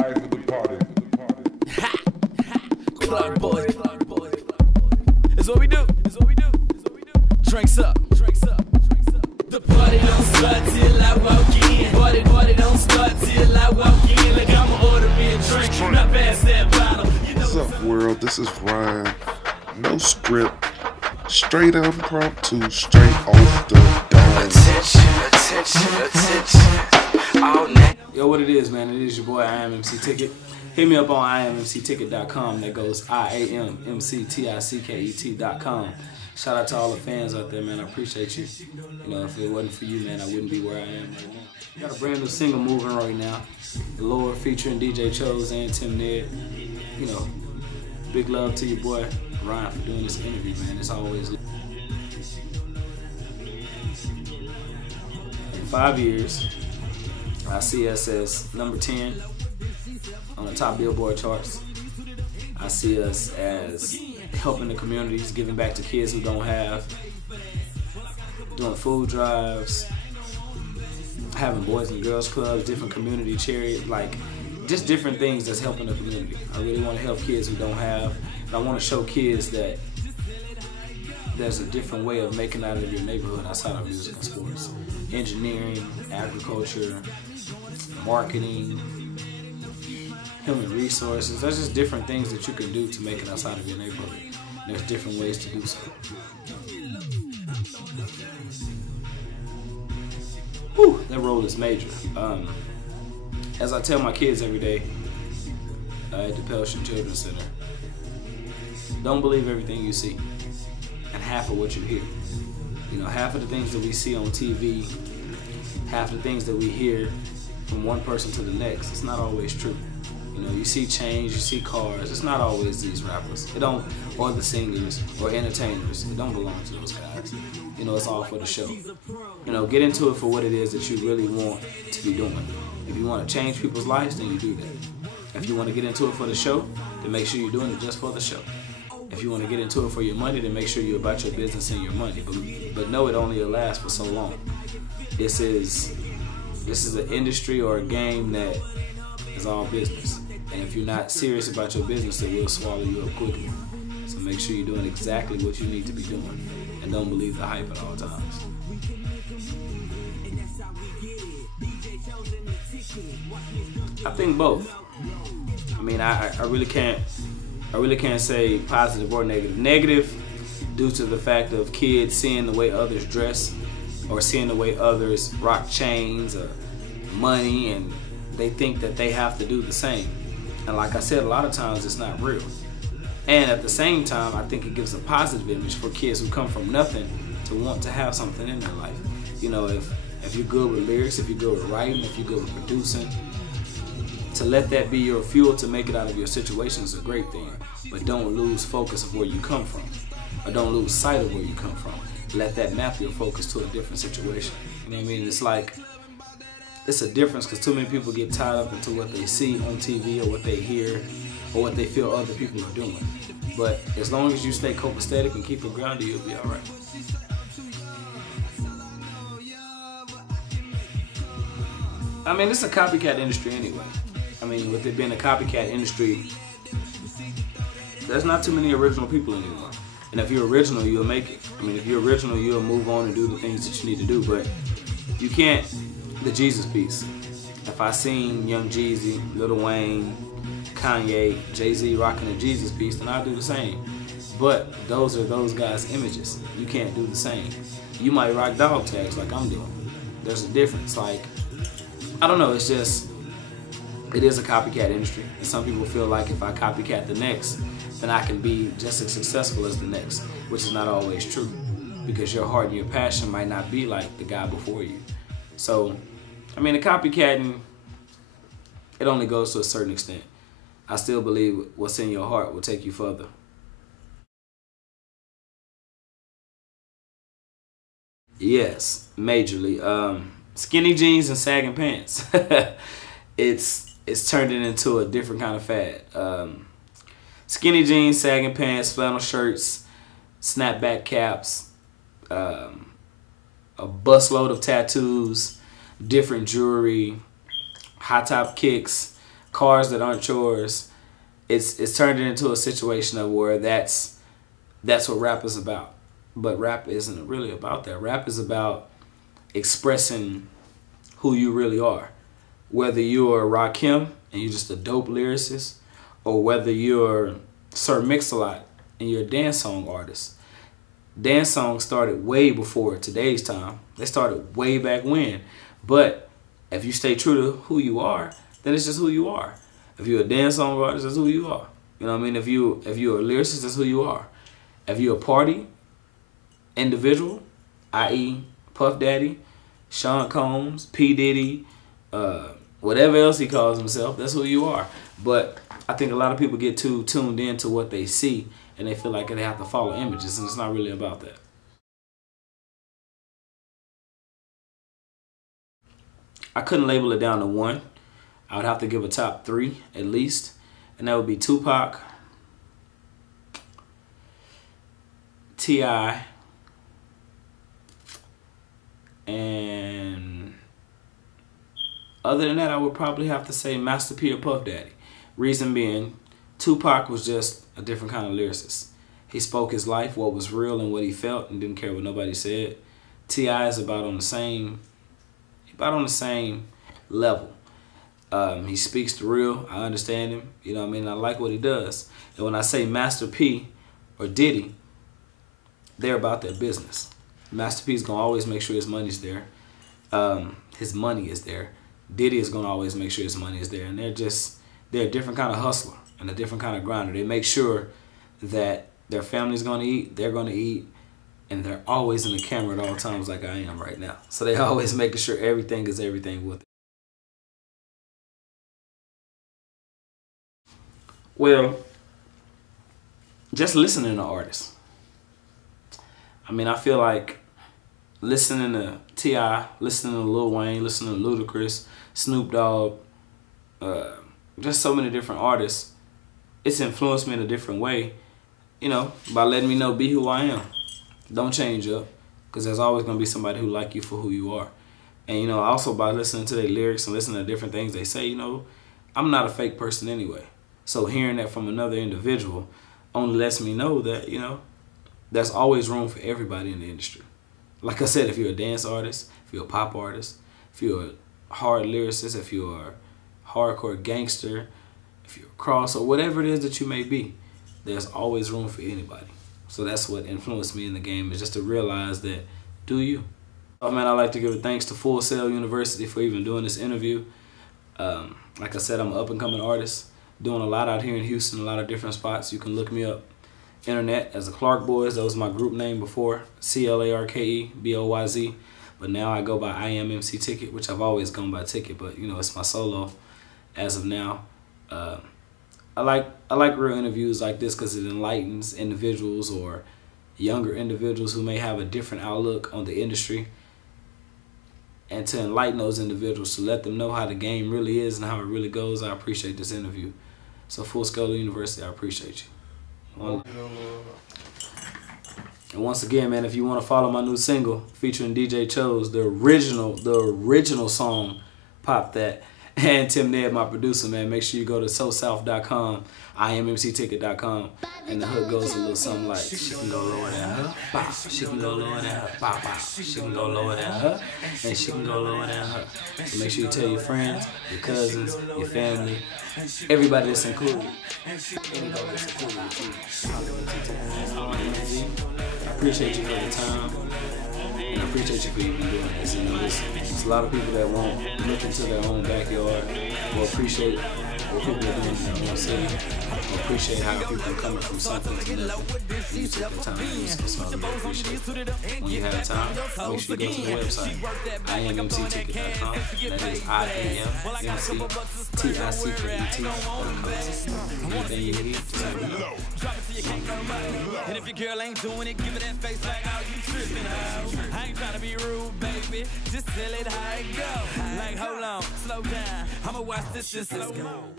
life of the party. Clark boy. It's what we do. Drinks up. The party don't start till I walk in. Party don't start till I walk in. Like I'ma order me a drink, not pass that bottle. What's up, world? This is Ryan. No script. Straight impromptu, straight off the dome. Attention. All night. Yo, what it is, man? It is your boy, I Am MC Ticket. Hit me up on IamMCTicket.com. That goes IAMMCTICKET.com. Shout out to all the fans out there, man. I appreciate you. You know, if it wasn't for you, man, I wouldn't be where I am right now. Got a brand new single moving right now. The Lord featuring DJ Chose and Tim Ned. You know, big love to your boy Ryan for doing this interview, man. It's always in 5 years, I see us as number 10 on the top Billboard charts. I see us as helping the communities, giving back to kids who don't have, doing food drives, having boys and girls clubs, different community charities, like just different things that's helping the community. I really want to help kids who don't have, and I want to show kids that there's a different way of making out of your neighborhood outside of music and sports. Engineering, agriculture, marketing, human resources. There's just different things that you can do to make it outside of your neighborhood. And there's different ways to do so. Whew, that role is major. As I tell my kids every day at the Pelshin Children's Center, don't believe everything you see and half of what you hear. You know, half of the things that we see on TV, half the things that we hear from one person to the next, it's not always true. You know, you see change, you see cars, it's not always these rappers. It don't, or the singers, or entertainers. It don't belong to those guys. You know, it's all for the show. You know, get into it for what it is that you really want to be doing. If you want to change people's lives, then you do that. If you want to get into it for the show, then make sure you're doing it just for the show. If you want to get into it for your money, then make sure you're about your business and your money. But know it only will last for so long. This is an industry or a game that is all business. And if you're not serious about your business, it will swallow you up quickly. So make sure you're doing exactly what you need to be doing. And don't believe the hype at all times. I think both. I mean, I really can't say positive or negative. Negative due to the fact of kids seeing the way others dress or seeing the way others rock chains or money, and they think that they have to do the same. And like I said, a lot of times it's not real. And at the same time, I think it gives a positive image for kids who come from nothing to want to have something in their life. You know, if you're good with lyrics, if you're good with writing, if you're good with producing, to let that be your fuel to make it out of your situation is a great thing. But don't lose focus of where you come from, or don't lose sight of where you come from. Let that map your focus to a different situation. You know what I mean? It's like, it's a difference because too many people get tied up into what they see on TV or what they hear or what they feel other people are doing. But as long as you stay copacetic and keep it grounded, you'll be all right. I mean, it's a copycat industry anyway. I mean, with it being a copycat industry, there's not too many original people anymore. And if you're original, you'll make it. I mean, if you're original, you'll move on and do the things that you need to do. But you can't, the Jesus piece. If I seen Young Jeezy, Lil Wayne, Kanye, Jay-Z rocking the Jesus piece, then I'll do the same. But those are those guys' images. You can't do the same. You might rock dog tags like I'm doing. There's a difference. Like, I don't know, it's just, it is a copycat industry. And some people feel like if I copycat the next, then I can be just as successful as the next, which is not always true, because your heart and your passion might not be like the guy before you. So, I mean, the copycatting, it only goes to a certain extent. I still believe what's in your heart will take you further. Yes, majorly. Skinny jeans and sagging pants. It's turned it into a different kind of fad. Skinny jeans, sagging pants, flannel shirts, snapback caps, a busload of tattoos, different jewelry, high top kicks, cars that aren't yours. It's turned into a situation of where that's what rap is about. But rap isn't really about that. Rap is about expressing who you really are. Whether you're Rakim and you're just a dope lyricist, or whether you're Sir Mix-a-Lot and you're a dance song artist. Dance songs started way before today's time. They started way back when. But if you stay true to who you are, then it's just who you are. If you're a dance song artist, that's who you are. You know what I mean? If you're a lyricist, that's who you are. If you're a party individual, i.e. Puff Daddy, Sean Combs, P. Diddy, whatever else he calls himself, that's who you are. But I think a lot of people get too tuned into what they see, and they feel like they have to follow images, and it's not really about that. I couldn't label it down to one. I would have to give a top 3 at least, and that would be Tupac, T.I., and other than that, I would probably have to say Master P or Puff Daddy. Reason being, Tupac was just a different kind of lyricist. He spoke his life, what was real and what he felt, and didn't care what nobody said. T.I. is about on the same level. He speaks the real. I understand him. You know what I mean? I like what he does. And when I say Master P or Diddy, they're about their business. Master P is going to always make sure his money's there. His money is there. Diddy is going to always make sure his money is there. And they're a different kind of hustler and a different kind of grinder. They make sure that their family's going to eat, they're going to eat, and they're always in the camera at all times like I am right now. So they always making sure everything is everything with it. Well, just listening to artists. I mean, I feel like listening to T.I., listening to Lil Wayne, listening to Ludacris, Snoop Dogg, just so many different artists, it's influenced me in a different way, you know, by letting me know, be who I am. Don't change up, because there's always going to be somebody who like you for who you are. And, you know, also by listening to their lyrics and listening to different things they say, you know, I'm not a fake person anyway. So hearing that from another individual only lets me know that, you know, there's always room for everybody in the industry. Like I said, if you're a dance artist, if you're a pop artist, if you're a hard lyricist, if you're a hardcore gangster, if you're a cross, or whatever it is that you may be, there's always room for anybody. So that's what influenced me in the game, is just to realize that, do you? Oh man, I'd like to give a thanks to Full Sail University for even doing this interview. Like I said, I'm an up-and-coming artist, doing a lot out here in Houston, a lot of different spots. You can look me up internet as the Clark Boys. That was my group name before, ClarkBoyz. But now I go by I Am MC Ticket, which I've always gone by Ticket, but you know, it's my solo as of now. I like real interviews like this because it enlightens individuals or younger individuals who may have a different outlook on the industry, and to enlighten those individuals, to let them know how the game really is and how it really goes. I appreciate this interview. So Full Sail University, I appreciate you. And once again, man, if you want to follow my new single featuring DJ Chose, the original song, Pop That, and Tim Ned, my producer, man, make sure you go to SoSouth.com, IamMCTicket.com, and the hook goes a little something like, she can go lower than her, bop, she can go lower than her, bop, bop, she can go lower than her, and she can go lower than her. So make sure you tell your friends, your cousins, your family, everybody that's included. Anybody that's included with you. I appreciate you for your time. And I appreciate you for even doing this. You know, there's a lot of people that won't look into their own backyard or appreciate what people are doing in their own city. Or appreciate how people are coming from something to nothing. You take the time to do so, so I really appreciate it. When you have time, make sure you go to the website, IamMCTicket.com. That is IamMCTicket.com. Anything you need, just let me know. And if your girl ain't doing it, give it that face like, oh, you tripping, ho. I ain't trying to be rude, baby. Just tell it how it go. Like, hold on, slow down. I'ma watch this shit slow mo.